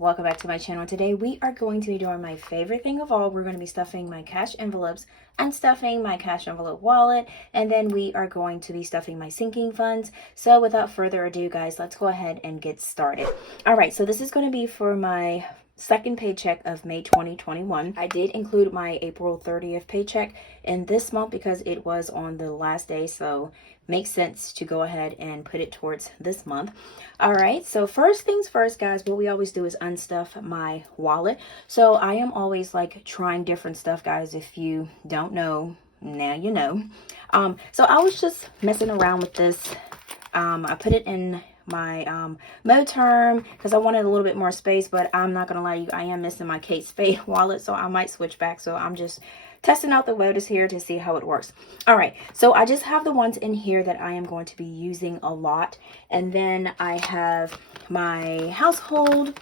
welcome back to my channel. Today we are going to be doing my favorite thing of all. We're going to be stuffing my cash envelopes and stuffing my cash envelope wallet, and then we are going to be stuffing my sinking funds. So without further ado, guys, let's go ahead and get started. All right, so this is going to be for my second paycheck of May 2021. I did include my April 30th paycheck in this month because it was on the last day, so makes sense to go ahead and put it towards this month. All right, so first things first, guys, what we always do is unstuff my wallet. So I am always like trying different stuff, guys. If you don't know, now you know. So I was just messing around with this. I put it in my Mo term because I wanted a little bit more space, but I'm not gonna lie to you, I am missing my Kate Spade wallet, so I might switch back. So I'm just testing out the waters here to see how it works. All right, so I just have the ones in here that I am going to be using a lot, and then I have my household,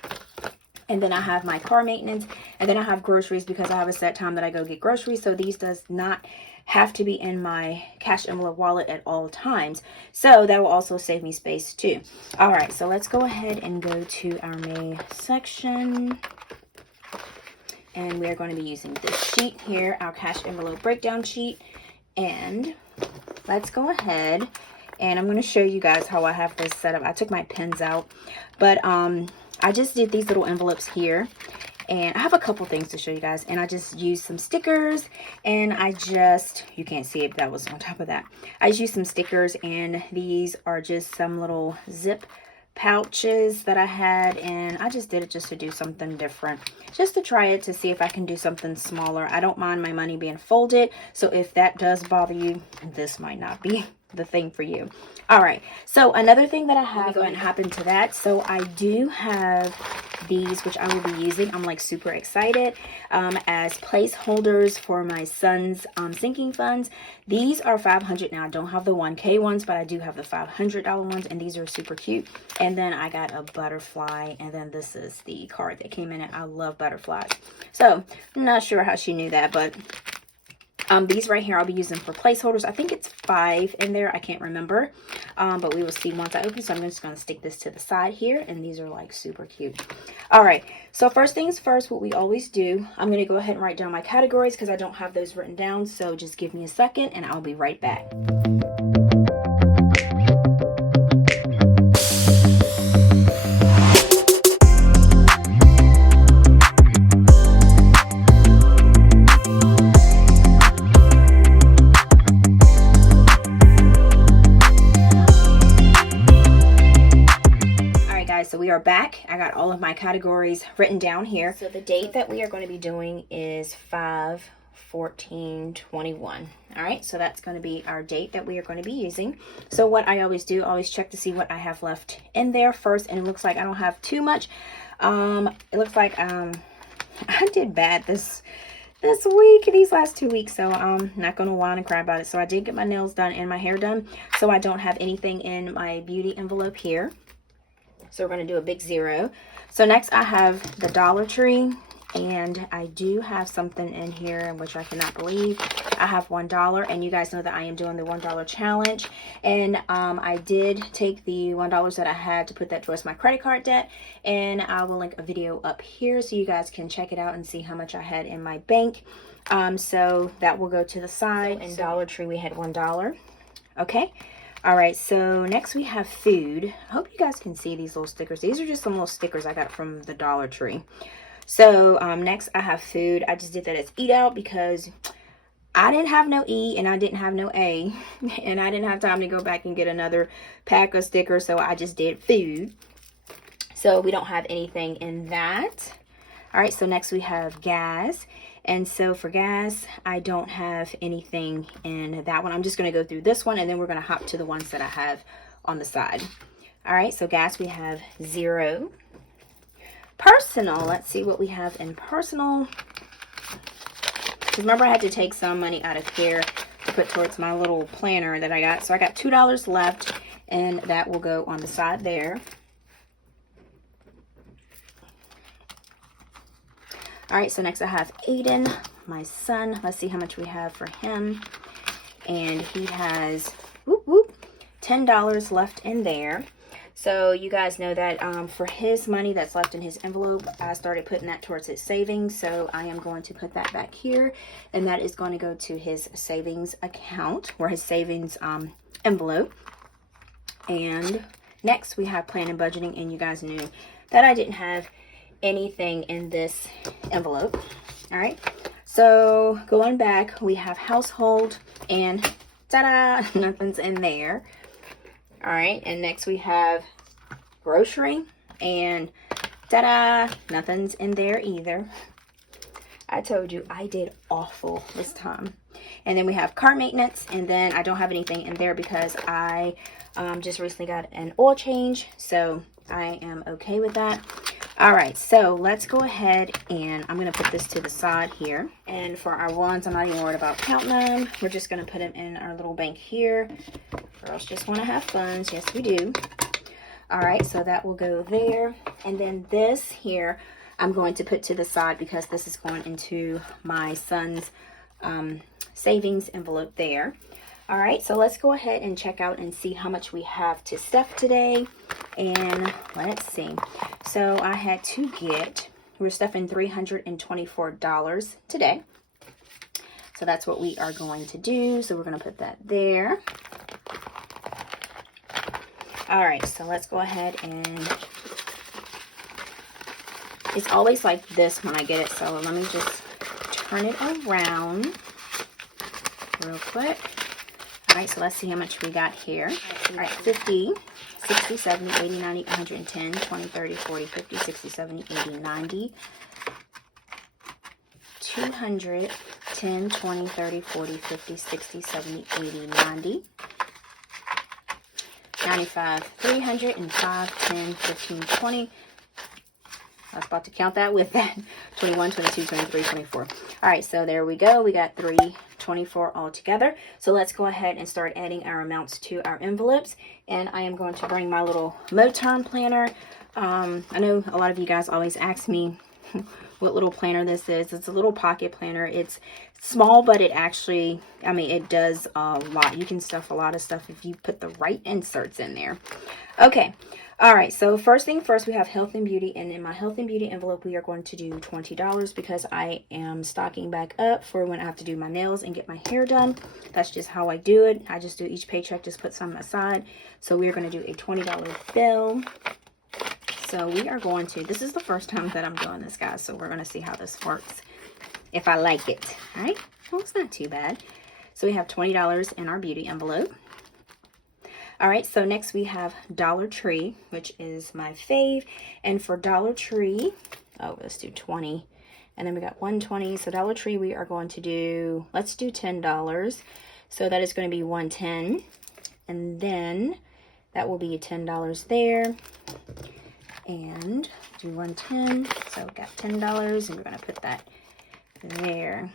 and then I have my car maintenance, and then I have groceries because I have a set time that I go get groceries. So these does not have to be in my cash envelope wallet at all times. So that will also save me space too. All right, so let's go ahead and go to our May section. And we are going to be using this sheet here, our cash envelope breakdown sheet. And let's go ahead and I'm going to show you guys how I have this set up. I took my pens out, but I just did these little envelopes here. And I have a couple things to show you guys. And I just used some stickers. And you can't see it, that was on top of that. I just used some stickers. And these are just some little zip pouches that I had. And I just did it just to do something different. Just to try it to see if I can do something smaller. I don't mind my money being folded. So if that does bother you, this might not be the thing for you. All right, so another thing that I have going to happen to that, so I do have these, which I will be using. I'm like super excited as placeholders for my son's sinking funds. These are $500. Now I don't have the 1K ones, but I do have the $500 ones, and these are super cute. And then I got a butterfly, and then this is the card that came in it. I love butterflies, so I'm not sure how she knew that, but these right here I'll be using for placeholders. I think it's 5 in there. I can't remember. But we will see once I open. So I'm just going to stick this to the side here. And these are like super cute. All right. So first things first, what we always do, I'm going to go ahead and write down my categories because I don't have those written down. So just give me a second and I'll be right back. So we are back. I got all of my categories written down here. So the date that we are going to be doing is 5/14/21. All right, so that's going to be our date that we are going to be using. So what I always do, always check to see what I have left in there first, and it looks like I don't have too much. It looks like I did bad this week, these last 2 weeks, so I'm not going to whine and cry about it. So I did get my nails done and my hair done, so I don't have anything in my beauty envelope here. So we're going to do a big 0. So next I have the Dollar Tree, and I do have something in here which I cannot believe. I have $1, and you guys know that I am doing the $1 challenge, and I did take the $1 that I had to put that towards my credit card debt, and I will link a video up here so you guys can check it out and see how much I had in my bank. So that will go to the side. In Dollar Tree we had $1. Okay. All right, so next we have food. I hope you guys can see these little stickers. These are just some little stickers I got from the Dollar Tree. So next I have food. I just did that as eat out because I didn't have no E and I didn't have no A. And I didn't have time to go back and get another pack of stickers, so I just did food. So we don't have anything in that. All right, so next we have gas. And so for gas, I don't have anything in that one. I'm just going to go through this one, and then we're going to hop to the ones that I have on the side. All right, so gas, we have 0. Personal, let's see what we have in personal. Because remember, I had to take some money out of here to put towards my little planner that I got. So I got $2 left, and that will go on the side there. All right, so next I have Aiden, my son. Let's see how much we have for him. And he has $10 left in there. So you guys know that for his money that's left in his envelope, I started putting that towards his savings. So I am going to put that back here, and that is going to go to his savings account or his savings envelope. And next we have plan and budgeting, and you guys knew that I didn't have anything in this envelope. All right, so going back, we have household, and ta-da, nothing's in there. All right, and next we have grocery, and ta-da, nothing's in there either. I told you I did awful this time. And then we have car maintenance, and then I don't have anything in there because I just recently got an oil change, so I am okay with that. All right, so let's go ahead, and I'm going to put this to the side here. And for our ones, I'm not even worried about counting them. We're just going to put them in our little bank here. Girls just want to have fun. Yes, we do. All right, so that will go there. And then this here, I'm going to put to the side because this is going into my son's savings envelope there. All right, so let's go ahead and check out and see how much we have to stuff today. And let's see. So I had to get, we're stuffing $324 today. So that's what we are going to do. So we're going to put that there. All right, so let's go ahead, and it's always like this when I get it. So let me just turn it around real quick. All right, so let's see how much we got here. All right, 50, 60, 70, 80, 90, 110, 20, 30, 40, 50, 60, 70, 80, 90, 200, 10, 20, 30, 40, 50, 60, 70, 80, 90, 95, 300, and 5, 10, 15, 20. I was about to count that with that. 21, 22, 23, 24. All right, so there we go. We got 324 all together. So let's go ahead and start adding our amounts to our envelopes. And I am going to bring my little Moterm planner. I know a lot of you guys always ask me what little planner this is. It's a little pocket planner. It's small, but it actually, I mean, it does a lot. You can stuff a lot of stuff if you put the right inserts in there. Okay. All right, so first thing first, we have health and beauty, and in my health and beauty envelope, we are going to do $20 because I am stocking back up for when I have to do my nails and get my hair done. That's just how I do it. I just do each paycheck, just put some aside. So we're going to do a $20 bill. So we are going to, this is the first time that I'm doing this, guys, so we're going to see how this works, if I like it. All right, well, it's not too bad. So we have $20 in our beauty envelope. All right, so next we have Dollar Tree, which is my fave. And for Dollar Tree, oh, let's do 20. And then we got 120. So Dollar Tree, we are going to do, let's do $10. So that is going to be 110. And then that will be $10 there. And do 110. So we got $10, and we're going to put that there.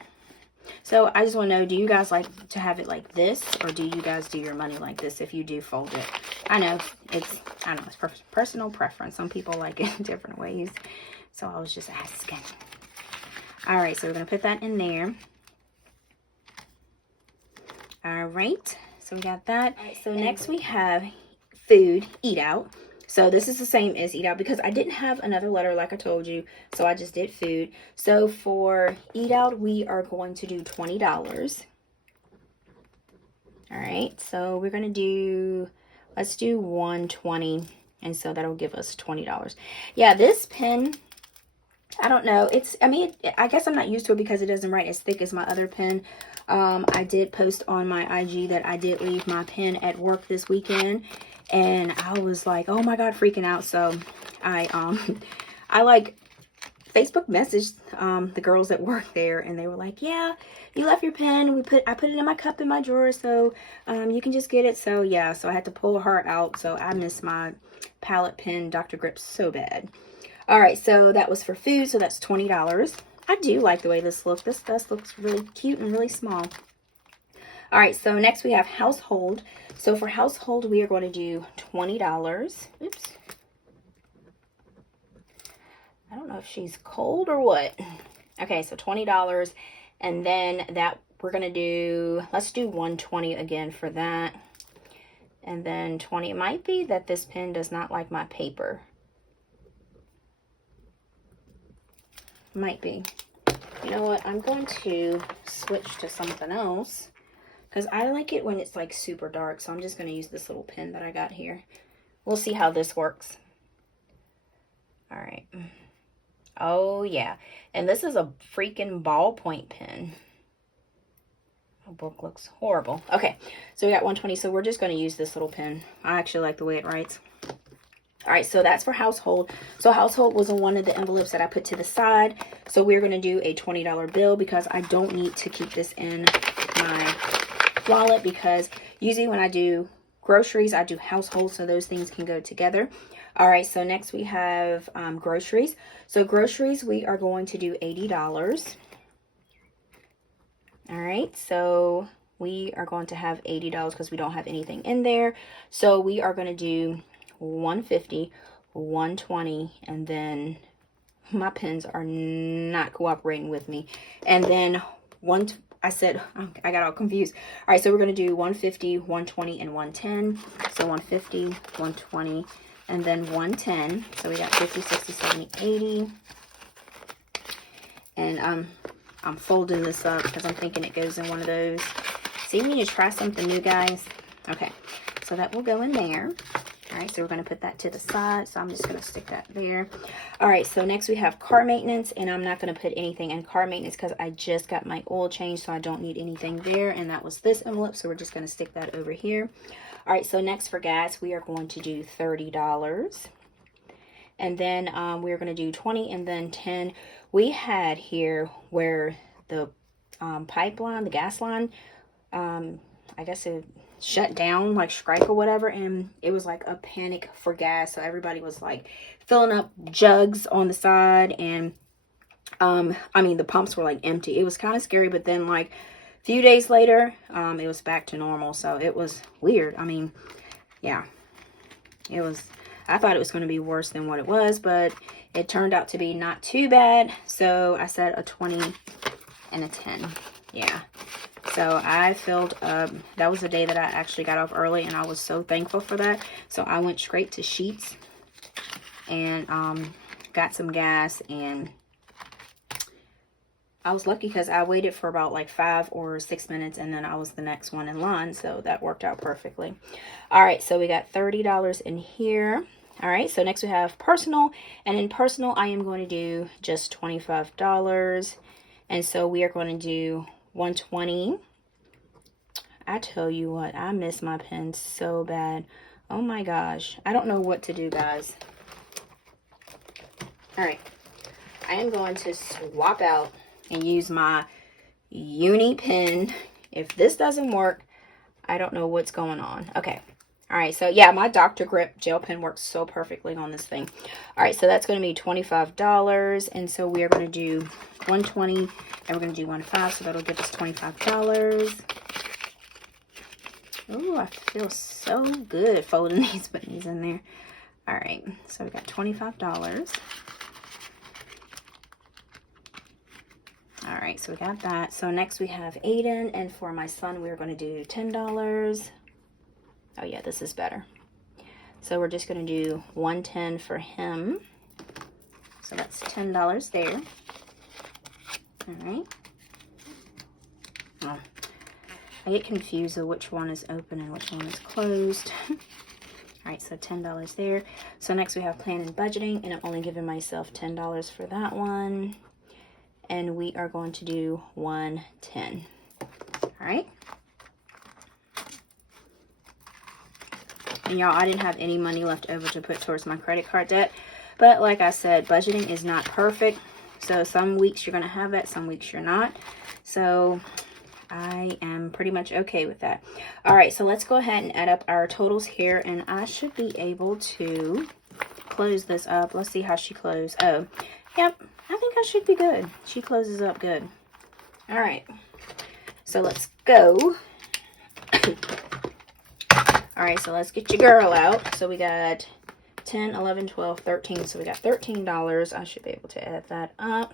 So I just want to know, do you guys like to have it like this, or do you guys do your money like this if you do fold it? I know it's personal preference. Some people like it in different ways. So I was just asking. All right, so we're going to put that in there. All right, so we got that. All right, so next we have food, eat out. So this is the same as eat out because I didn't have another letter like I told you. So I just did food. So for eat out, we are going to do $20. All right. So we're going to do, let's do 120. And so that'll give us $20. Yeah, this pen, I don't know. It's, I mean, I guess I'm not used to it because it doesn't write as thick as my other pen. I did post on my IG that I did leave my pen at work this weekend. And I was like, oh my God, freaking out. So I like Facebook messaged the girls that work there, and they were like, yeah, you left your pen. I put it in my cup in my drawer, so you can just get it. So yeah, so I had to pull her out. So I miss my palette pen, Dr. Grip, so bad. All right, so that was for food. So that's $20. I do like the way this looks. This looks really cute and really small. All right, so next we have household. So for household, we are going to do $20. Oops. I don't know if she's cold or what. Okay, so $20. And then that we're going to do, let's do 120 again for that. And then 20. It might be that this pen does not like my paper. Might be. You know what? I'm going to switch to something else because I like it when it's like super dark. So I'm just going to use this little pen that I got here. We'll see how this works. All right. Oh, yeah. And this is a freaking ballpoint pen. My book looks horrible. Okay, so we got 120. So we're just going to use this little pen. I actually like the way it writes. All right, so that's for household. So household was in one of the envelopes that I put to the side. So we're going to do a $20 bill because I don't need to keep this in my wallet because usually when I do groceries, I do household, so those things can go together. All right, so next we have groceries. So groceries, we are going to do $80. All right, so we are going to have $80 because we don't have anything in there. So we are going to do 150, 120, and then my pens are not cooperating with me. And then I got all confused. All right, so we're going to do 150, 120, and 110. So 150, 120, and then 110. So we got 50, 60, 70, 80. And I'm folding this up because I'm thinking it goes in one of those. See, we need to try something new, guys. Okay, so that will go in there. All right, so we're going to put that to the side. So I'm just going to stick that there. All right, so next we have car maintenance. And I'm not going to put anything in car maintenance because I just got my oil change. So I don't need anything there. And that was this envelope. So we're just going to stick that over here. All right, so next for gas, we are going to do $30. And then we're going to do 20 and then 10. We had here where the pipeline, the gas line, I guess it shut down, like strike or whatever, and it was like a panic for gas. So everybody was like filling up jugs on the side, and I mean the pumps were like empty. It was kind of scary, but then like a few days later, it was back to normal. So it was weird. I mean, yeah, it was. I thought it was going to be worse than what it was, but it turned out to be not too bad. So I said a 20 and a 10. Yeah. So I filled up. That was the day that I actually got off early, and I was so thankful for that. So I went straight to Sheets and got some gas, and I was lucky because I waited for about like 5 or 6 minutes, and then I was the next one in line. So that worked out perfectly. All right, so we got $30 in here. All right, so next we have personal, and in personal I am going to do just $25. And so we are going to do 120. I tell you what, I miss my pen so bad. Oh my gosh, I don't know what to do, guys. All right, I am going to swap out and use my uni pen. If this doesn't work, I don't know what's going on. Okay. All right. So yeah, my Dr. Grip gel pen works so perfectly on this thing. All right. So that's going to be $25. And so we are going to do 120 and we're going to do 15. So that'll give us $25. Oh, I feel so good folding these bunnies in there. All right. So we got $25. All right, so we got that. So next we have Aiden, and for my son, we're going to do $10. Oh yeah, this is better. So we're just going to do 110 for him. So that's $10 there. All right. Oh, I get confused of which one is open and which one is closed. All right, so $10 there. So next we have plan and budgeting, and I'm only giving myself $10 for that one. And we are going to do 110. All right. And y'all, I didn't have any money left over to put towards my credit card debt. But like I said, budgeting is not perfect. So some weeks you're going to have that, some weeks you're not. So I am pretty much okay with that. All right, so let's go ahead and add up our totals here. And I should be able to close this up. Let's see how she closed. Oh, yep. I think I should be good. She closes up good. All right. So let's go. All right. So let's get your girl out. So we got 10, 11, 12, 13. So we got $13. I should be able to add that up.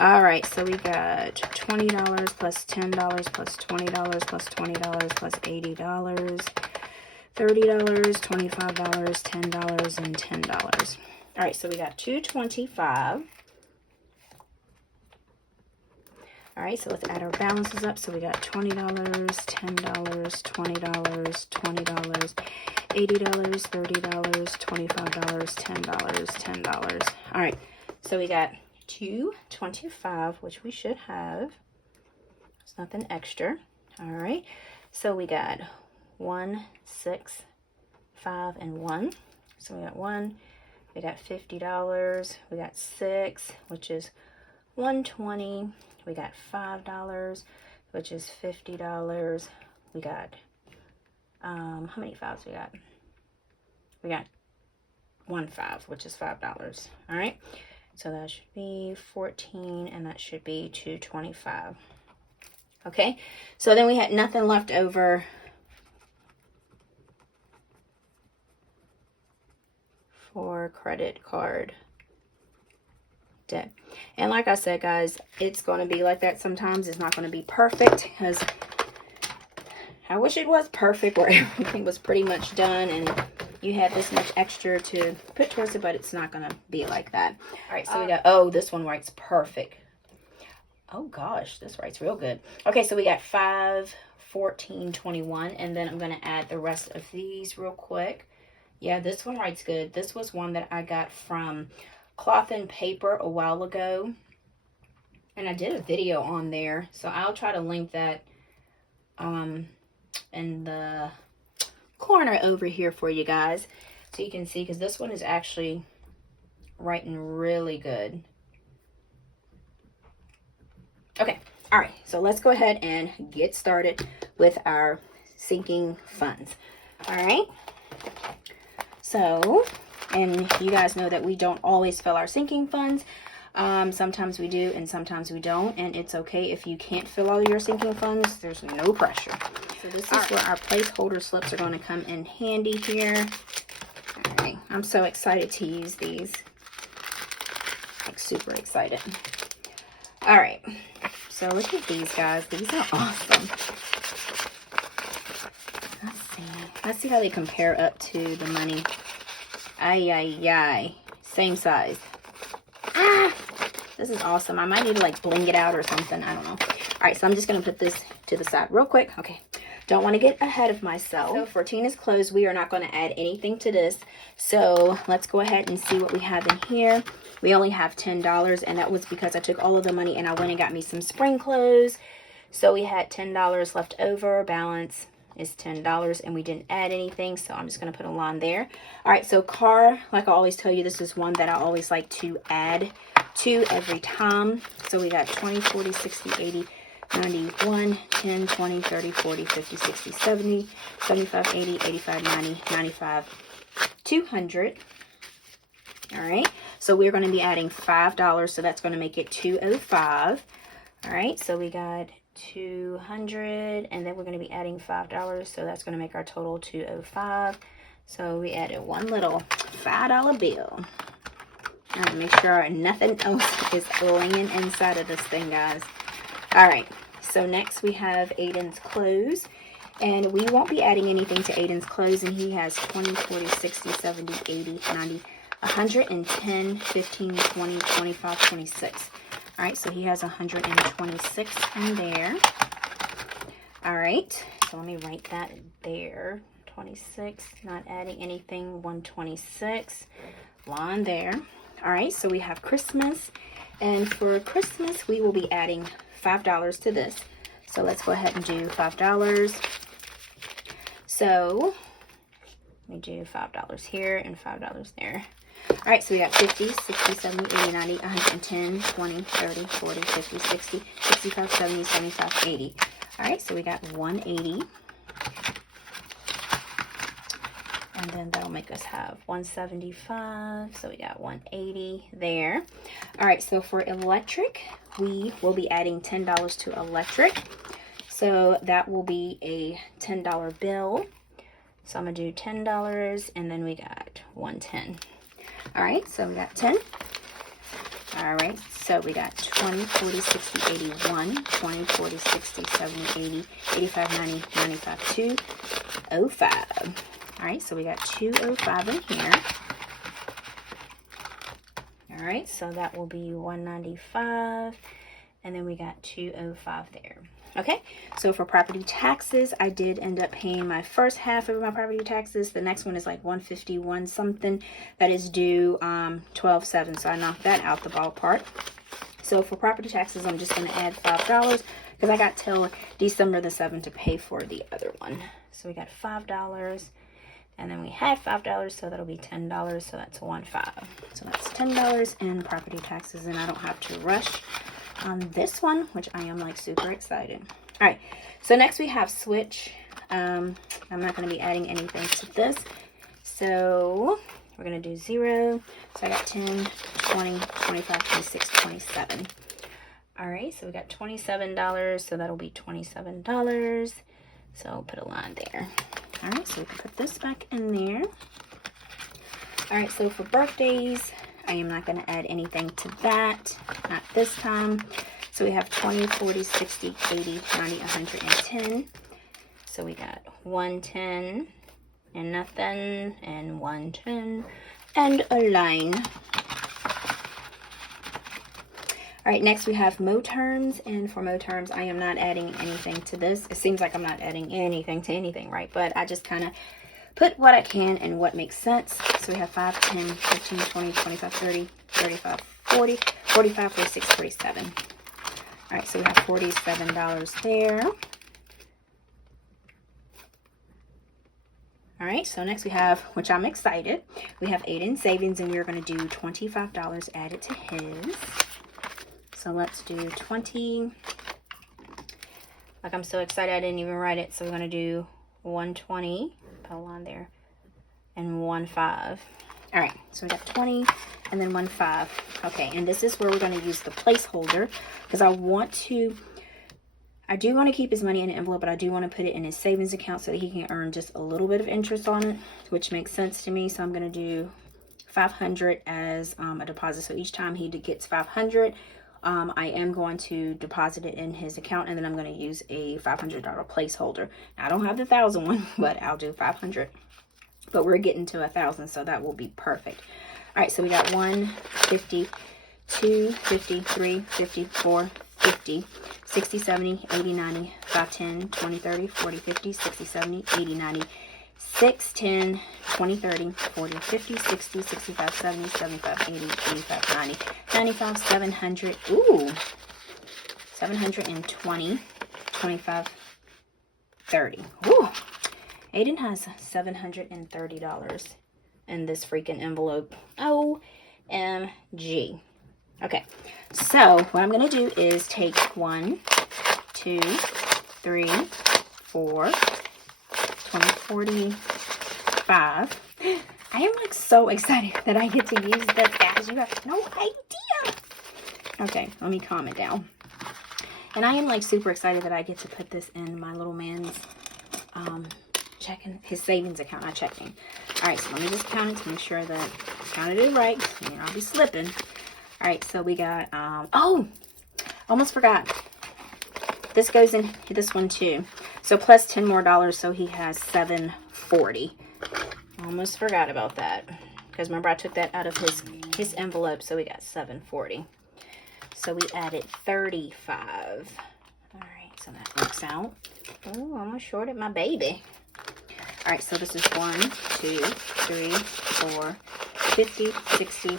All right. So we got $20 plus $10 plus $20 plus $20 plus $80. $30, $25, $10, and $10. All right, so we got $225. All right, so let's add our balances up. So we got $20, $10, $20, $20, $80, $30, $25, $10, $10. All right, so we got $225, which we should have. It's nothing extra. All right, so we got 1, 6, 5, and 1. So we got 1. We got $50. We got 6, which is $120. We got $5, which is $50. We got how many fives we got? We got 1 5, which is $5. All right, so that should be 14, and that should be $225. Okay, so then we had nothing left over for credit card debt. And like I said, guys, it's going to be like that sometimes. It's not going to be perfect, because I wish it was perfect where everything was pretty much done and you had this much extra to put towards it, but it's not going to be like that. All right, so we got, oh, this one writes perfect. Oh gosh, this writes real good. Okay, so we got 5, 14, 21, and then I'm going to add the rest of these real quick. Yeah, this one writes good. This was one that I got from Cloth and Paper a while ago, and I did a video on there, so I'll try to link that in the corner over here for you guys, so you can see, because this one is actually writing really good. Okay, all right, so let's go ahead and get started with our sinking funds. All right, so, and you guys know that we don't always fill our sinking funds. Sometimes we do and sometimes we don't, and it's okay if you can't fill all your sinking funds. There's no pressure. So this is where our placeholder slips are going to come in handy here. All right, I'm so excited to use these. Like super excited. All right, so look at these, guys. These are awesome. Let's see how they compare up to the money. Ay, ay, ay. Same size. Ah! This is awesome. I might need to like bling it out or something. I don't know. All right, so I'm just going to put this to the side real quick. Okay. Don't want to get ahead of myself. So for Tina's clothes, we are not going to add anything to this. So let's go ahead and see what we have in here. We only have $10, and that was because I took all of the money and I went and got me some spring clothes. So we had $10 left over. Balance is $10, and we didn't add anything, so I'm just going to put a line there. All right, so car, like I always tell you, this is one that I always like to add to every time. So we got 20, 40, 60, 80, 91, 10, 20, 30, 40, 50, 60, 70, 75, 80, 85, 90, 95, 200. All right, so we're going to be adding $5, so that's going to make it $205. All right, so we got 200, and then we're going to be adding $5, so that's going to make our total $205. So we added one little $5 bill. And make sure nothing else is laying inside of this thing, guys. All right, so next we have Aiden's clothes, and we won't be adding anything to Aiden's clothes, and he has 20, 40, 60, 70, 80, 90, 110, 15, 20, 25, 26. All right, so he has 126 in there. All right, so let me write that there. 26, not adding anything. 126, line there. All right, so we have Christmas, and for Christmas we will be adding $5 to this. So let's go ahead and do $5. So let me do $5 here and $5 there. All right, so we got 50, 60, 70, 80, 90, 110, 20, 30, 40, 50, 60, 65, 70, 75, 80. All right, so we got 180. And then that'll make us have 175. So we got 180 there. All right, so for electric, we will be adding $10 to electric. So that will be a $10 bill. So I'm going to do $10, and then we got 110. All right, so we got 10. All right, so we got 20, 40, 60, 81, 20, 40, 60, 70, 80, 85, 90, 95, 205. All right, so we got 205 in here. All right, so that will be 195, and then we got 205 there. Okay, so for property taxes, I did end up paying my first half of my property taxes. The next one is like 151 something that is due 12/7, so I knocked that out the ballpark. So for property taxes, I'm just going to add $5 because I got till December the 7th to pay for the other one. So we got $5, and then we had $5, so that'll be $10, so that's 1.5. So that's $10 in property taxes, and I don't have to rush on this one, which I am like super excited. All right, so next we have switch. I'm not going to be adding anything to this, so we're going to do 0. So I got 10, 20, 25, 26, 27. All right, so we got $27, so that'll be $27. So I'll put a line there. All right, so we can put this back in there. All right, so for birthdays, I am not going to add anything to that, not this time. So we have 20, 40, 60, 80, 90, 110. So we got 110 and nothing, and 110 and a line. All right, next we have mo terms, and for mo terms, I am not adding anything to this. It seems like I'm not adding anything to anything, right? But I just kind of put what I can and what makes sense. So we have 5, 10, 15, 20, 25, 30, 35, 40, 45, 46, 47. All right, so we have $47 there. All right, so next we have, which I'm excited, we have Aidens savings, and we're going to do $25 added to his. So let's do 20. Like, I'm so excited I didn't even write it. So we're going to do 120, put a line there, and 1.5. All right, so we got 20 and then 1.5. Okay, and this is where we're going to use the placeholder, because I do want to keep his money in an envelope, but I do want to put it in his savings account so that he can earn just a little bit of interest on it, which makes sense to me. So I'm going to do 500 as a deposit. So each time he gets 500, I am going to deposit it in his account, and then I'm going to use a $500 placeholder. Now, I don't have the 1,000 one, but I'll do 500. But we're getting to 1,000, so that will be perfect. All right, so we got 1, 50, 2, 50, 3, 50, 4, 50, 60, 70, 80, 90, 5, 10, 20, 30, 40, 50, 60, 70, 80, 90, 6, 10, 20, 30, 40, 50, 60, 65, 70, 75, 80, 85, 90, 95, 700. Ooh, 720, 25, 30. Ooh, Aiden has $730 in this freaking envelope. OMG. Okay, so what I'm going to do is take 1, 2, 3, 4, 20, 45. I am like so excited that I get to use this, guys. You have no idea. Okay, let me calm it down. And I am like super excited that I get to put this in my little man's checking, his savings account, not checking. All right, so let me just count it to make sure that I counted it right. And I'll be slipping. All right, so we got, oh, almost forgot. This goes in this one too. So plus 10 more dollars, so he has $740. Almost forgot about that. Because remember, I took that out of his envelope, so we got $740. So we added 35. All right, so that works out. Oh, I'm shorted my baby. All right, so this is 1, 2, 3, 4, 50, 60,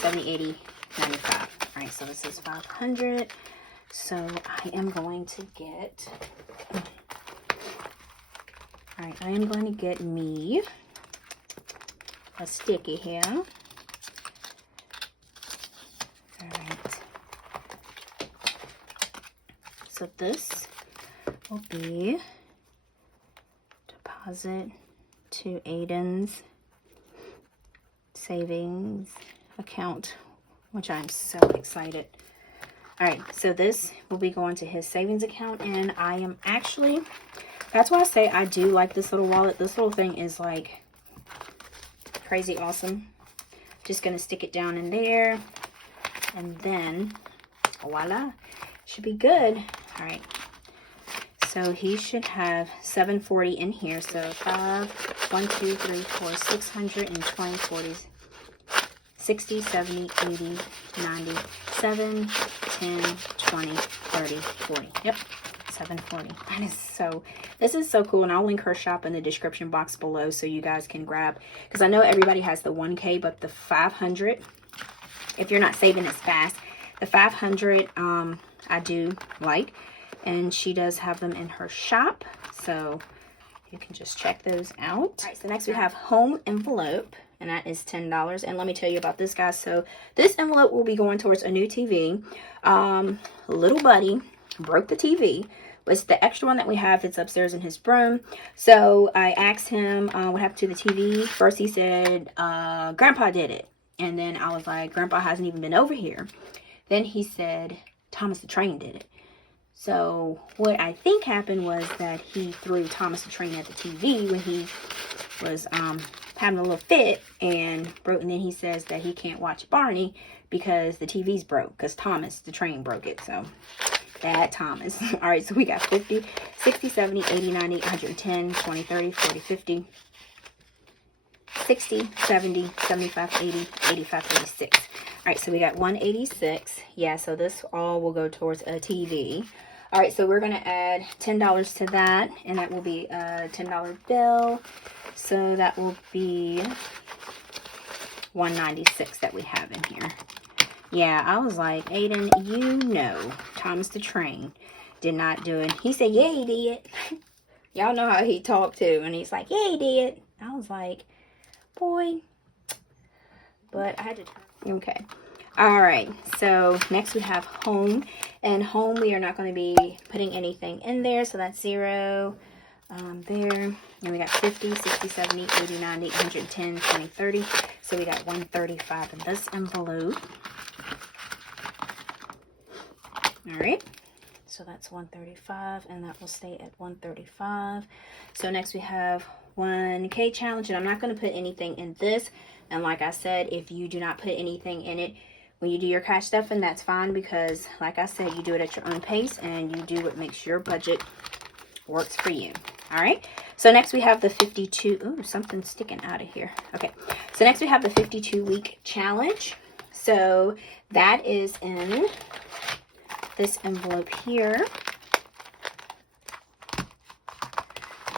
70, 80, 95. All right, so this is 500. So I am going to get, all right, I am going to get me a sticky here. All right. So this will be deposit to Aidens savings account, which I'm so excited. All right, so this will be going to his savings account, and I am actually, that's why I say I do like this little wallet. This little thing is like crazy awesome. Just gonna stick it down in there, and then voila, should be good. All right, So he should have 740 in here. So 5, 1, 2, 3, 4, 620, 40, 60, 70, 80, 90, 7, 10, 20, 30, 40. Yep, 740. That is so, this is so cool. And I'll link her shop in the description box below so you guys can grab, because I know everybody has the 1K, but the 500, if you're not saving as fast, the 500 I do like, and she does have them in her shop, so you can just check those out. All right, so next we have home envelope, and that is $10. And let me tell you about this, guys. So this envelope will be going towards a new TV. Little buddy broke the TV. But it's the extra one that we have that's upstairs in his room. So I asked him what happened to the TV. First he said, Grandpa did it. And then I was like, Grandpa hasn't even been over here. Then he said, Thomas the Train did it. So what I think happened was that he threw Thomas the Train at the TV when he was having a little fit and broke. And then he says that he can't watch Barney because the TV's broke, because Thomas the Train broke it. So bad Thomas. All right, so we got 50, 60, 70, 80, 90, 110, 20, 30, 40, 50, 60, 70, 75, 80, 85, 86. All right, so we got 186. Yeah, so this all will go towards a TV. All right, so we're going to add $10 to that, and that will be a $10 bill. So that will be 196 that we have in here. Yeah, I was like, Aiden, you know Thomas the Train did not do it. He said, yeah, he did. Y'all know how he talked too. And he's like, yeah, he did. I was like, boy. But I had to turn. Okay. All right. So next we have home. And home, we are not going to be putting anything in there. So that's 0 there. And we got 50, 60, 70, 80, 90, 110, 20, 30. So we got 135 in this envelope. All right, so that's 135, and that will stay at 135. So next we have 1K challenge, and I'm not going to put anything in this. And like I said, if you do not put anything in it when you do your cash stuffing, that's fine, because like I said, you do it at your own pace and you do what makes your budget works for you. All right, so next we have the 52. Ooh, something's sticking out of here. Okay, so next we have the 52-week challenge. So that is in this envelope here.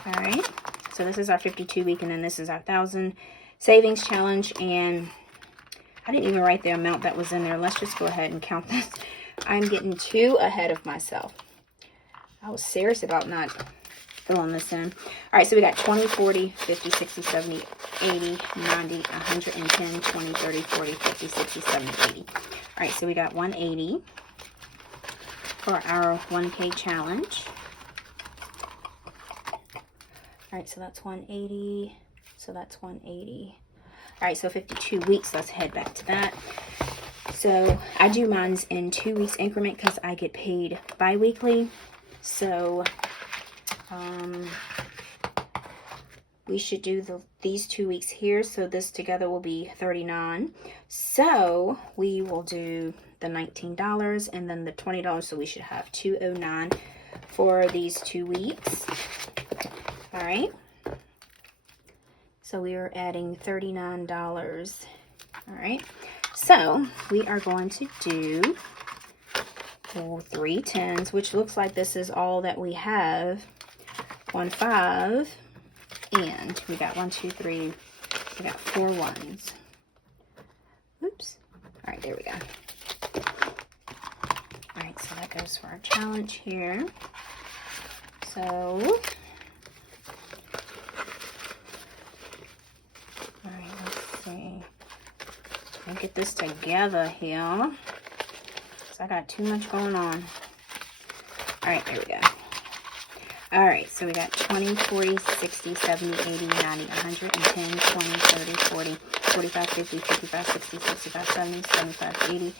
All right, so this is our 52-week, and then this is our 1,000 savings challenge. And I didn't even write the amount that was in there. Let's just go ahead and count this. I'm getting too ahead of myself. I was serious about not filling this in. All right, so we got 20, 40, 50, 60, 70, 80, 90, 110, 20, 30, 40, 50, 60, 70, 80. All right, so we got 180 for our 1K challenge. All right, so that's 180. So that's 180. All right, so 52 weeks. Let's head back to that. So I do mine's in 2 weeks increment because I get paid bi-weekly. So we should do these 2 weeks here. So this together will be 39. So we will do the $19 and then the $20. So we should have $209 for these 2 weeks. All right. So we are adding $39. All right. So we are going to do 3 10s, which looks like this is all that we have. 1 5, and we got 1 2 3. We got 4 1s. Oops. All right, there we go. All right, so that goes for our challenge here. So all right, let's see. I'll get this together here. So I got too much going on. All right, there we go. All right, so we got 20, 40, 60, 70, 80, 90, 110, 20, 30, 40, 45, 50, 55, 60, 65, 70, 75, 80,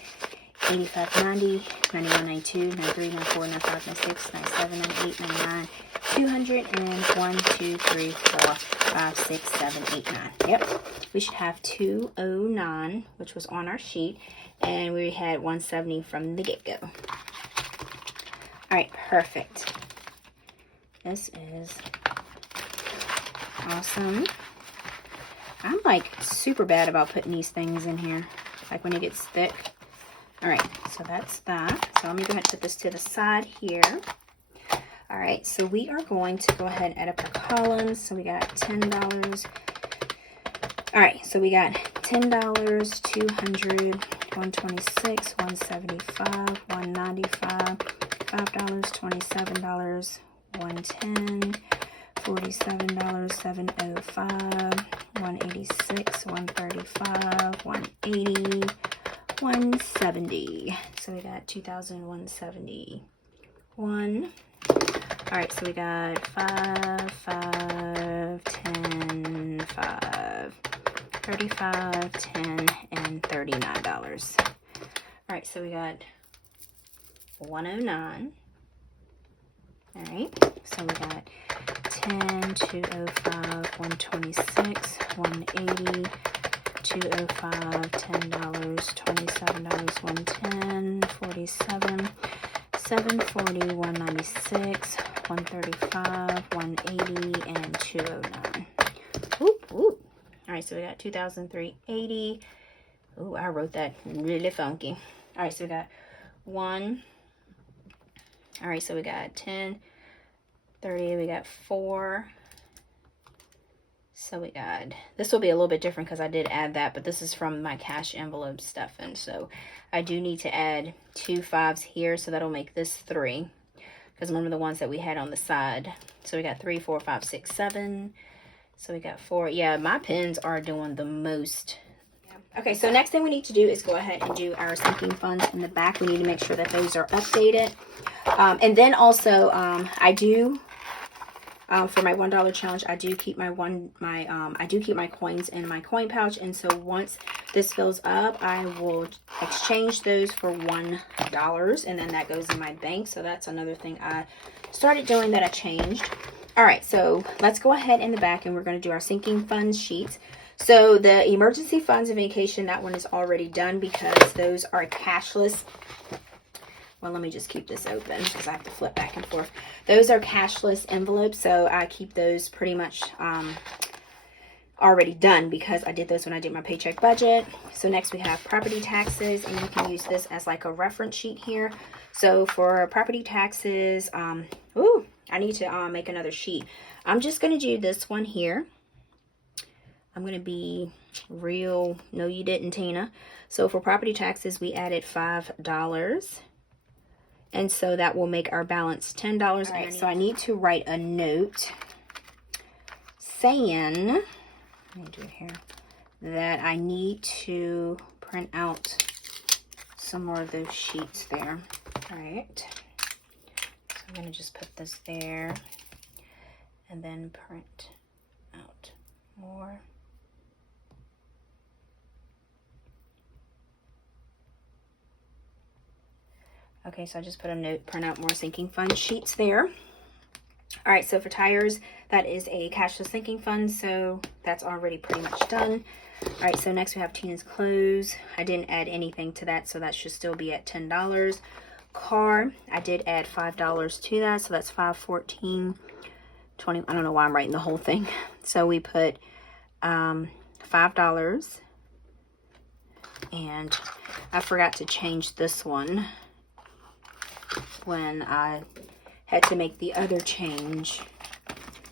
85, 90, 91, 92, 93, 94, 95, 96, 97, 98, 99, 200, and 1, 2, 3, 4, 5, 6, 7, 8, 9. Yep, we should have 209, which was on our sheet, and we had 170 from the get-go. All right, perfect. This is awesome. I'm like super bad about putting these things in here, like when it gets thick. All right, so that's that. So let me go ahead and put this to the side here. All right, so we are going to go ahead and add up our columns. So we got $10. All right, so we got $10, $200, $126, $175, $195, $5, $27, $110, $47, $705, $186, $135, $180, $170. So we got $2,171. All right, so we got 5, 5, 10, 5, 35, 10, and $39. All right, so we got 109. All right, so we got 10, 205, 126, 180, 205, $10, $27, 110, 47, 740, 196, 135, 180, and 209. Whoop, whoop. All right, so we got 2,380. Ooh, I wrote that really funky. All right, so we got 1. All right, so we got 10, 30, we got 4. So we got, this will be a little bit different because I did add that, but this is from my cash envelope stuff. And so I do need to add 2 5s here. So that'll make this 3. Because remember the ones that we had on the side. So we got 3, 4, 5, 6, 7. So we got 4. Yeah, my pens are doing the most. Okay, so next thing we need to do is go ahead and do our sinking funds in the back. We need to make sure that those are updated. And then also, I do, for my $1 challenge, I do keep my coins in my coin pouch. And so once this fills up, I will exchange those for $1, and then that goes in my bank. So that's another thing I started doing that I changed. All right, so let's go ahead in the back and we're going to do our sinking funds sheets. So the emergency funds and vacation, that one is already done because those are cashless. Well, let me just keep this open because I have to flip back and forth. Those are cashless envelopes, so I keep those pretty much already done because I did those when I did my paycheck budget. So next we have property taxes, and you can use this as like a reference sheet here. So for property taxes, I need to make another sheet. I'm just going to do this one here. I'm going to be real. No, you didn't, Tina. So for property taxes, we added $5. And so that will make our balance $10. All right, so I need to write a note saying, let me do it here, that I need to print out some more of those sheets there. All right. So I'm going to just put this there and then print out more. Okay, so I just put a note, print out more sinking fund sheets there. All right, so for tires, that is a cashless sinking fund, so that's already pretty much done. All right, so next we have Tina's clothes. I didn't add anything to that, so that should still be at $10. Car, I did add $5 to that, so that's $5, $14, $20. I don't know why I'm writing the whole thing. So we put $5, and I forgot to change this one when I had to make the other change,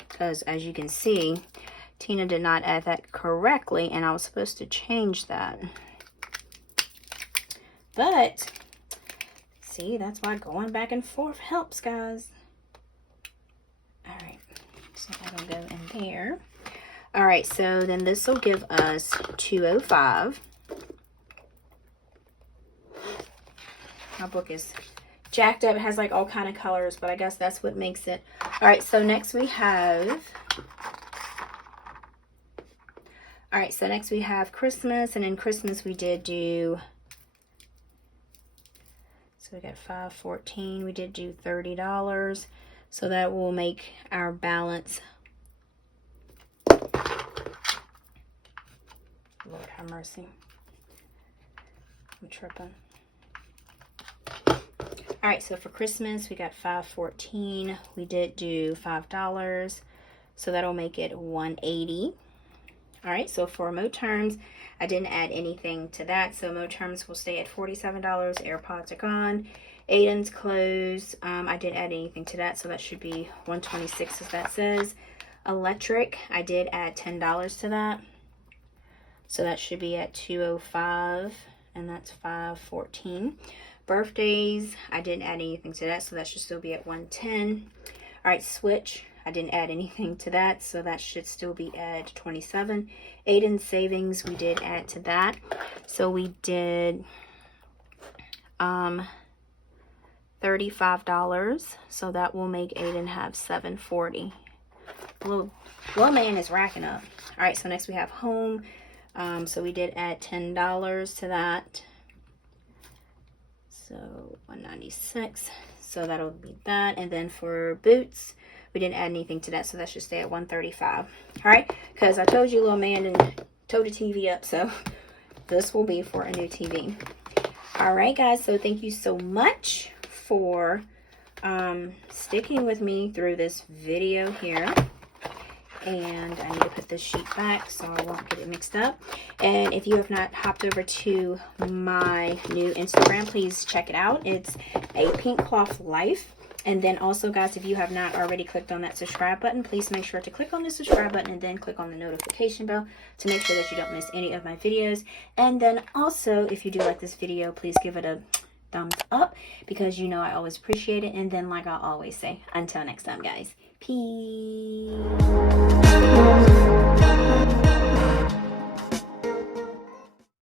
because as you can see, Tina did not add that correctly, and I was supposed to change that. But see, that's why going back and forth helps, guys. All right, so that'll go in there. All right, so then this will give us $205. My book is jacked up. It has like all kind of colors, but I guess that's what makes it. All right, so next we have, Christmas, and in Christmas we did do, so we got $5, $14, we did do $30, so that will make our balance, Lord have mercy, I'm tripping. All right, so for Christmas, we got $5.14. We did do $5, so that'll make it $180. All right, so for Mo Terms, I didn't add anything to that, so Mo Terms will stay at $47. AirPods are gone. Aidens clothes, I didn't add anything to that, so that should be $126 as that says. Electric, I did add $10 to that, so that should be at $205, and that's $5.14. Birthdays, I didn't add anything to that, so that should still be at $110. All right, Switch, I didn't add anything to that, so that should still be at $27. Aiden savings, we did add to that, so we did $35, so that will make Aiden have $740. Little man is racking up. All right, so next we have home. So we did add $10 to that, so $196. So that'll be that. And then for boots, we didn't add anything to that, so that should stay at $135. All right, because I told you little man didn't tow the TV up, so this will be for a new TV. All right, guys, so thank you so much for sticking with me through this video here. And I need to put this sheet back so I won't get it mixed up. And if you have not hopped over to my new Instagram, please check it out. It's a Pink Cloth Life. And then also, guys, if you have not already clicked on that subscribe button, please make sure to click on the subscribe button and then click on the notification bell to make sure that you don't miss any of my videos. And then also, if you do like this video, please give it a thumbs up because you know I always appreciate it. And then, like I always say, until next time, guys, peace.